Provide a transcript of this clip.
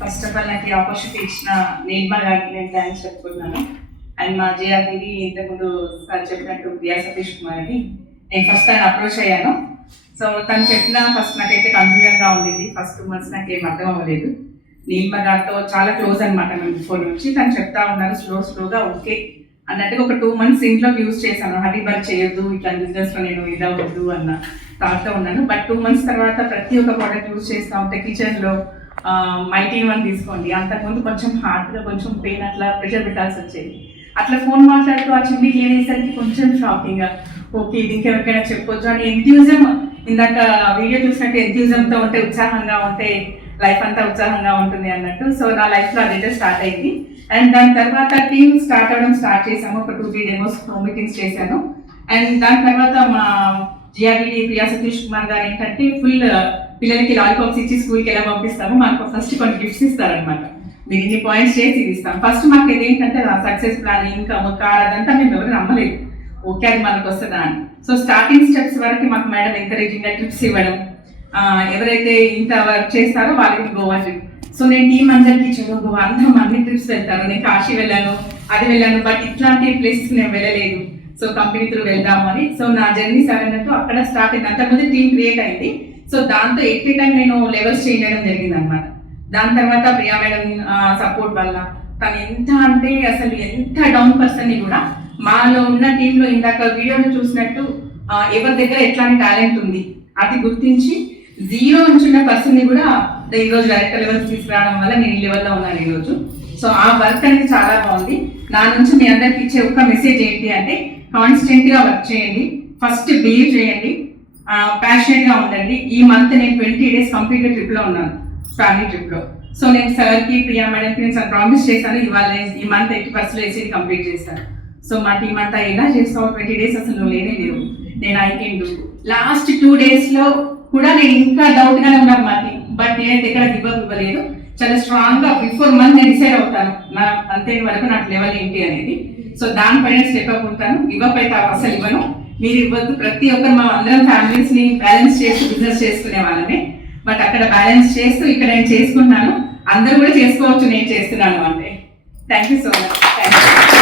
First of all నాకు ఈ opportunity ఇచ్చిన నిర్మల్ గారికి నేను థ్యాంక్స్ చెప్పుకుంటున్నాను అండ్ మా జేఆర్పీకి ఇంతకుముందు సార్ చెప్పినట్టు ప్రియా సతీష్ కుమార్ అని. నేను ఫస్ట్ ఆయన అప్రోచ్ అయ్యాను. సో తను చెప్పిన ఫస్ట్ నాకైతే కన్ఫ్యూజన్గా ఉండింది. ఫస్ట్ టూ మంత్స్ నాకు ఏం అర్థం అవ్వలేదు. నీల్మ గారితో చాలా క్లోజ్ అనమాట మేము ఫోన్ నుంచి. తను చెప్తా ఉన్నారు స్లో స్లోగా ఓకే అన్నట్టుగా ఒక టూ మంత్స్ ఇంట్లో యూజ్ చేశాను. హరీ బర్ చేయొద్దు ఇట్లా బిజినెస్లో నేను ఇదవద్దు అన్న థాట్తో ఉన్నాను. బట్ టూ మంత్స్ తర్వాత ప్రతి ఒక్క ప్రోడక్ట్ యూజ్ చేస్తా. ఉంటే కిచెన్లో మైటీ వన్ తీసుకోండి. అంతకుముందు కొంచెం హార్ట్గా కొంచెం పెయిన్ అట్లా ప్రెషర్ పెట్టాల్సి వచ్చేది. అట్లా ఫోన్ మాట్లాడుతూ ఆ చిమ్మి లేనేసరికి కొంచెం షాకింగ్ ఓకే ఇది ఇంకెవరికైనా చెప్పొచ్చు అని ఎంత్యూజం ఇందాక వీడియో చూసినట్టు ఎంత్యూజంతో ఉంటే ఉత్సాహంగా ఉంటే లైఫ్ అంతా ఉత్సాహంగా ఉంటుంది అన్నట్టు. సో నా లైఫ్లో అదైతే స్టార్ట్ అయింది. అండ్ దాని తర్వాత టీమ్ స్టార్ట్ అవ్వడం స్టార్ట్ చేసాము ఒక టూ త్రీ డెమోస్ మీటింగ్స్ చేశాను. అండ్ దాని తర్వాత మా జిఆర్డి ప్రియా సతీష్ కుమార్ గారు ఏంటంటే ఫుల్ పిల్లలకి లాలీపాప్స్ ఇచ్చి స్కూల్కి ఎలా పంపిస్తాము మాకు ఫస్ట్ కొన్ని గిఫ్ట్స్ ఇస్తారనమాట మీరు ఇన్ని పాయింట్స్ చేసి ఇది ఇస్తాం. ఫస్ట్ మాకు ఇది ఏంటంటే సక్సెస్ ప్లాన్ ఇన్కమ్ కార్ అదంతా మేము ఎవరు నమ్మలేదు. ఓకే అది మనకు వస్తుందా అని. సో స్టార్టింగ్ స్టెప్స్ వరకు మాకు మేడం ఎంకరేజింగ్గా ట్రిప్స్ ఇవ్వడం ఎవరైతే ఇంత వర్క్ చేస్తారో వాళ్ళకి గోవా ట్రిప్ సో నేను టీం అందరికీ చదువు గోవా అందరం అన్ని ట్రిప్స్ వెళ్తాను నేను కాశీ వెళ్ళాను అది వెళ్ళాను బట్ ఇట్లాంటి ప్లేసెస్ నేను వెళ్ళలేదు. సో కంపెనీ త్రూ వెళ్దాము అని. సో నా జర్నీ సార్ అన్నట్టు అక్కడ స్టార్ట్ అయింది. అంతకుముందు టీం క్రియేట్ అయింది. సో దాంతో ఎక్కువ టైం నేను లెవెల్స్ చేంజ్ చేయడం జరిగింది అనమాట దాని తర్వాత ప్రియా మేడం సపోర్ట్ వల్ల తను ఎంత అంటే అసలు ఎంత డౌన్ పర్సన్ని కూడా మాలో ఉన్న టీంలో ఇందాక వీడియోలో చూసినట్టు ఎవరి దగ్గర ఎట్లాంటి టాలెంట్ ఉంది అది గుర్తించి జీరో నుంచి ఉన్న పర్సన్ని కూడా ఈ రోజు డైరెక్టర్ లెవెల్ తీసుకురావడం వల్ల నేను ఈ లెవెల్లో ఉన్నాను ఈ రోజు. సో ఆ వర్క్ అనేది చాలా బాగుంది. నా నుంచి మీ అందరికి ఇచ్చే ఒక మెసేజ్ ఏంటి అంటే కాన్స్టెంట్గా వర్క్ చేయండి. ఫస్ట్ బిలీవ్ చేయండి. ప్యాషనెట్గా ఉండండి. ఈ మంత్ నేను ట్వంటీ డేస్ కంప్లీట్ ట్రిప్లో ఉన్నాను ఫ్యామిలీ ట్రిప్లో. సో నేను సార్కి ప్రియా మేడం కి నేను ప్రామిస్ చేశాను ఇవాళ ఈ మంత్ ఎయిటీ పర్సెంట్ వేసి కంప్లీట్ చేస్తాను. సో మా టీం అంతా ఎలా చేస్తావు? ట్వంటీ డేస్ అసలు నువ్వు లేనే లేవు. నేను I can do last two డేస్లో కూడా నేను ఇంకా డౌట్ గానే ఉన్నాను మా బట్ నేనైతే ఎక్కడ గివ్ ఇవ్వలేదు. చాలా స్ట్రాంగ్గా బిఫోర్ మంత్ నేను డిసైడ్ అవుతాను. నా అంతే వరకు నాకు లెవెల్ ఏంటి అనేది. సో దానిపైన స్టెప్ అప్ ఉంటాను. గివ్ అయితే అసలు ఇవ్వను. మీరు ఇవ్వద్దు. ప్రతి ఒక్కరు మా అందరం ఫ్యామిలీస్ని బ్యాలెన్స్ చేస్తూ బిజినెస్ చేసుకునే వాళ్ళమే. బట్ అక్కడ బ్యాలెన్స్ చేస్తూ ఇక్కడ నేను చేసుకుంటున్నాను. అందరూ కూడా చేసుకోవచ్చు నేను చేస్తున్నాను అంటే. Thank you so much thank you